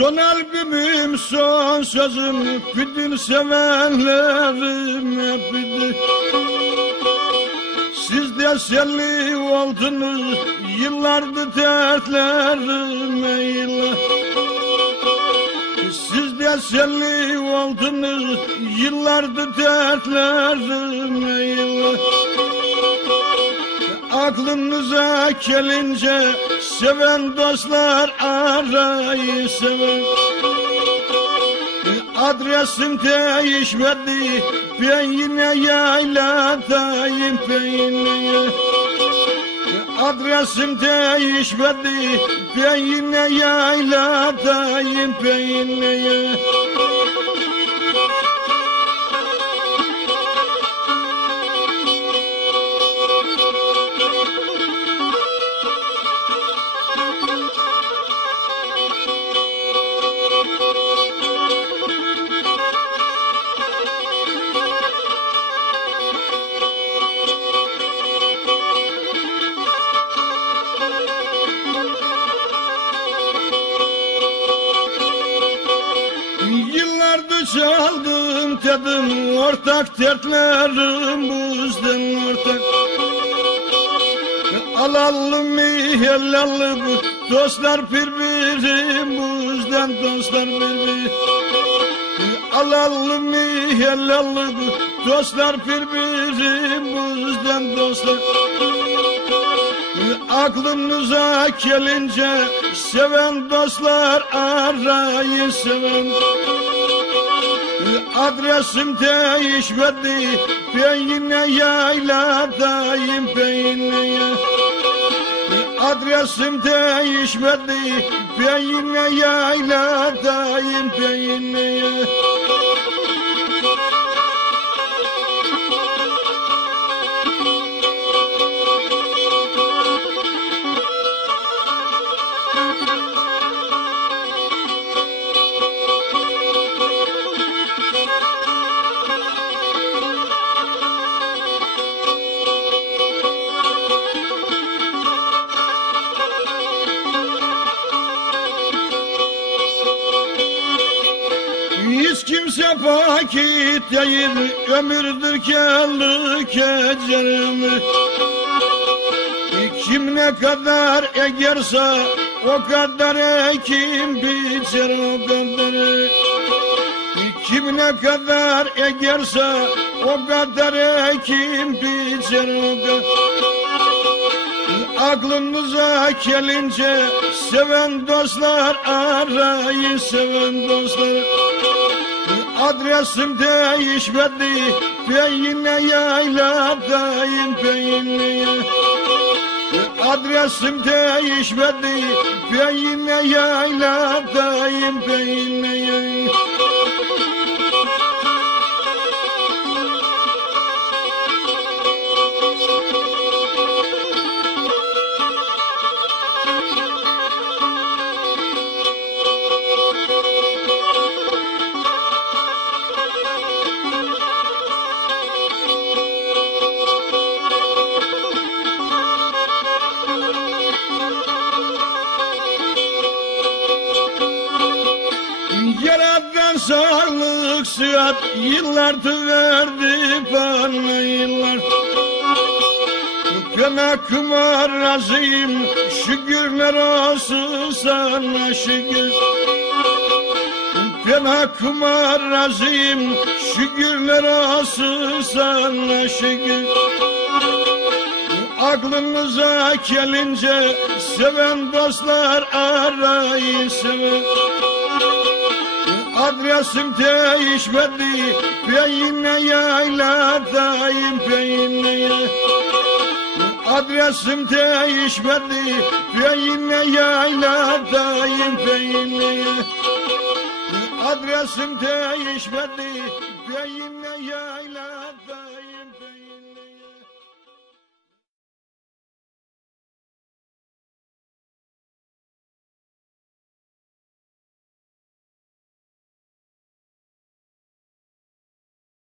Son albümüm, son sözüm, bütün sevenlerime bitti. Siz de selli oldunuz, yıllardır dertlerime yıllar. Siz de selli oldunuz, yıllardır dertlerime yıllar. Aklınıza gelince seven dostlar arayı seven. Adresim değişmedi, ben yine yayladayım, ben yine. Adresim değişmedi, ben yine yayladayım, ben yine. Çaldım dedim ortak dertlerimizden ortak. Alalım mı helalım dostlar birbirimizden, dostlar birbirimiz. Alalım mı helalım dostlar birbirimizden, dostlar. Aklınıza gelince seven dostlar arayı seven. Adresim değişmedi, ben yine yayladayım, ben yine. Adresim değişmedi, ben yine yayladayım, ben yine. Hiç kimse vakit değil, ömürdür kelli kecerimi. Kim ne kadar egerse o kadar ekim biçer, o kadar. Kim ne kadar egerse o kadar ekim biçer, o kadar. Aklınıza gelince seven dostlar arayı seven dostlar. Adresim değişmedi, ben yine yayladayım, ben yine. Adresim değişmedi, ben yine yayladayım, ben yine. Yaradan sağlık sıhhat yıllardır verdi bana yıllar. Ben hakkıma razıyım, şükürler olsun sana şükür. Ben hakkıma razıyım, şükürler olsun sana şükür. Aklınıza gelince seven dostlar arayı seven. Adresim değişmedi, ben yine yayladayım, ben yine. Adresim değişmedi, ben yine yayladayım, ben yine. Adresim değişmedi, ben yine yayladayım, ben yine.